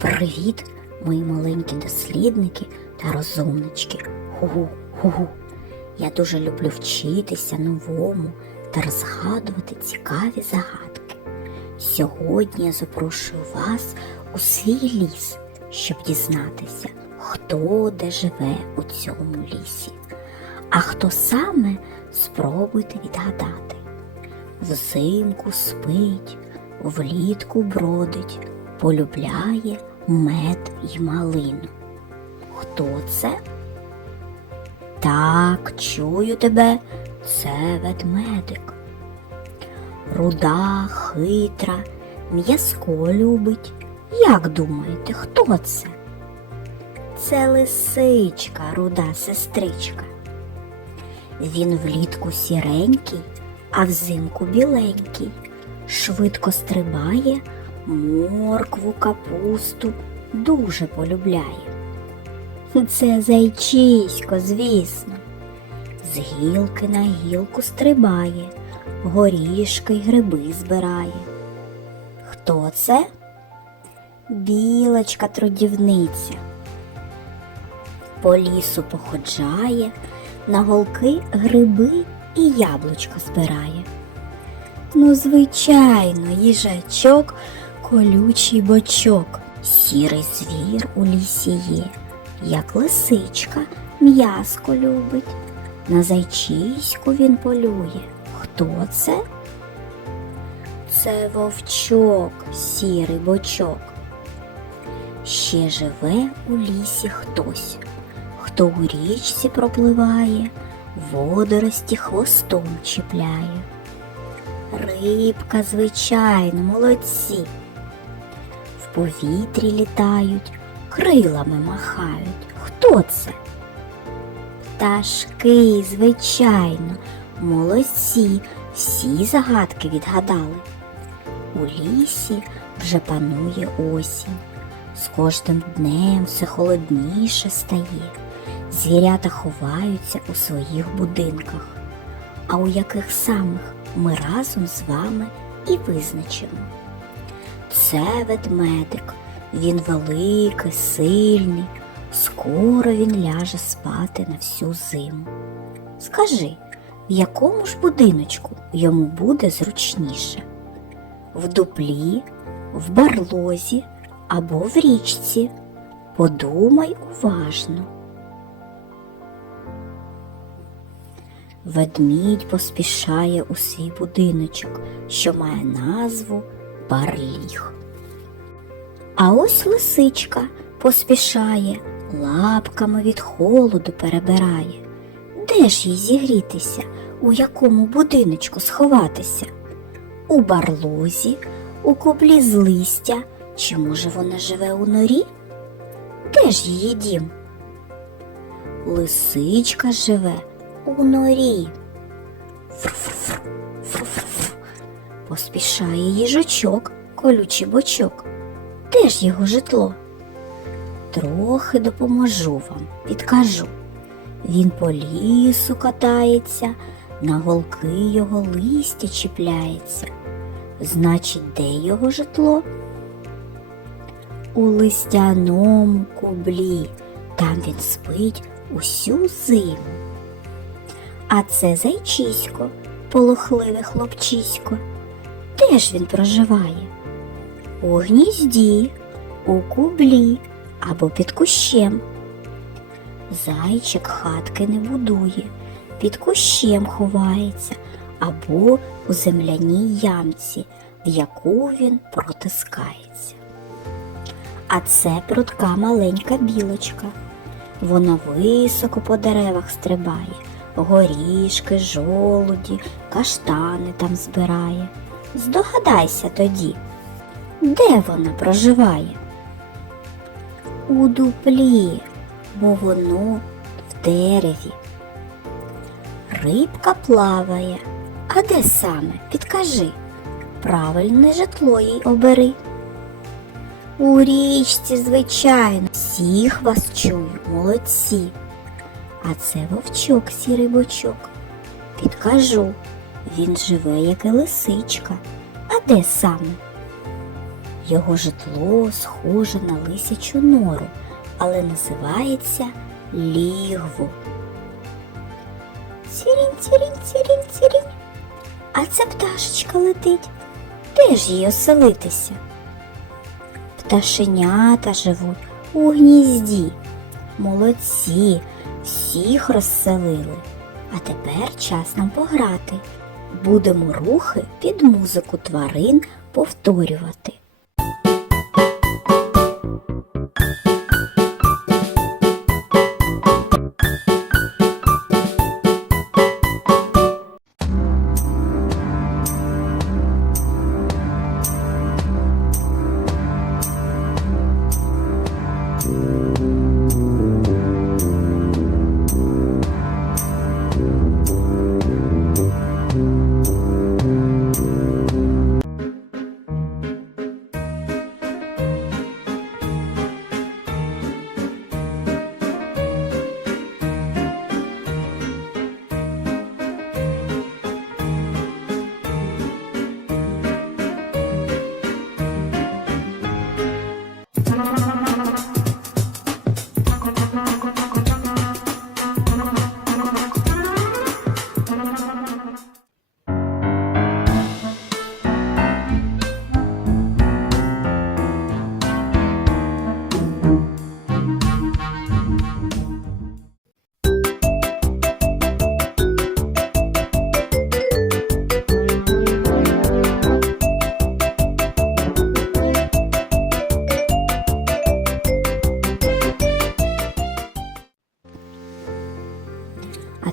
Привіт, мої маленькі дослідники та розумнички. Гу-гу, гу-гу. Я дуже люблю вчитися новому та розгадувати цікаві загадки. Сьогодні я запрошую вас у свій ліс, щоб дізнатися, хто де живе у цьому лісі. А хто саме спробуйте відгадати. Взимку спить, влітку бродить, полюбляє мед й малину. Хто це? Так, чую тебе, це ведмедик. Руда, хитра, м'язко любить. Як думаєте, хто це? Це лисичка, руда сестричка. Він влітку сіренький, а взимку біленький. Швидко стрибає, моркву, капусту дуже полюбляє. Це зайчисько, звісно. З гілки на гілку стрибає, горішки й гриби збирає. Хто це? Білочка трудівниця. По лісу походжає, на голки гриби і яблучка збирає. Ну, звичайно, їжачок, колючий бочок. Сірий звір у лісі є, як лисичка, м'яско любить. На зайчиську він полює. Хто це? Це вовчок, сірий бочок. Ще живе у лісі хтось, хто у річці пропливає, водорості хвостом чіпляє. Рибка, звичайно, молодці. Повітрі літають, крилами махають. Хто це? Пташки, звичайно, молодці, всі загадки відгадали. У лісі вже панує осінь. З кожним днем все холодніше стає. Звірята ховаються у своїх будинках. А у яких самих ми разом з вами і визначимо. Це ведмедик, він великий, сильний, скоро він ляже спати на всю зиму. Скажи, в якому ж будиночку йому буде зручніше? В дуплі, в барлозі або в річці? Подумай уважно. Ведмідь поспішає у свій будиночок, що має назву Барліг. А ось лисичка поспішає, лапками від холоду перебирає. Де ж їй зігрітися, у якому будиночку сховатися? У барлозі, у кублі з листя, чи може вона живе у норі? Де ж її дім? Лисичка живе у норі. Фр-фр-фр, фр-фр-фр. Поспішає їжачок, колючий бочок. Де ж його житло? Трохи допоможу вам, підкажу. Він по лісу катається, на голки його листя чіпляється. Значить, де його житло? У листяному кублі, там він спить усю зиму. А це зайчисько, полохливе хлопчисько. Де ж він проживає? У гнізді, у кублі або під кущем. Зайчик хатки не будує, під кущем ховається або у земляній ямці, в яку він протискається. А це прудка маленька білочка. Вона високо по деревах стрибає, горішки, жолуді, каштани там збирає. Здогадайся тоді, де вона проживає? У дуплі, бо воно в дереві. Рибка плаває, а де саме? Підкажи. Правильне житло їй обери. У річці, звичайно, всіх вас чую, молодці. А це вовчок сірий бочок. Підкажу, він живе, як і лисичка. А де саме? Його житло схоже на лисячу нору, але називається лігво. Цірінь, цірінь, цірінь, цірінь. А ця пташечка летить. Де ж їй оселитися? Пташенята живуть у гнізді. Молодці, всіх розселили. А тепер час нам пограти. Будемо рухи під музику тварин повторювати.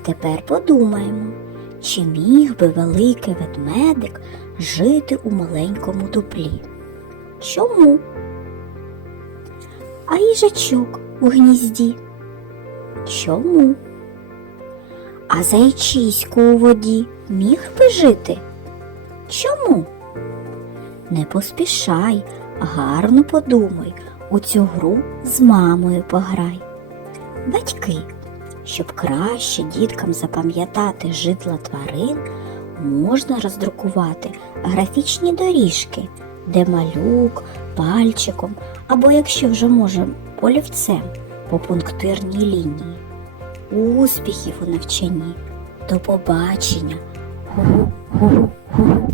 Тепер подумаємо, чи міг би великий ведмедик жити у маленькому дуплі? Чому? А їжачок у гнізді? Чому? А зайчисько у воді міг би жити? Чому? Не поспішай, гарно подумай, у цю гру з мамою пограй. Батьки, щоб краще діткам запам'ятати житла тварин, можна роздрукувати графічні доріжки, де малюк, пальчиком або, якщо вже можемо, олівцем по пунктирній лінії. Успіхів у навчанні. До побачення. Гу-гу-гу-гу.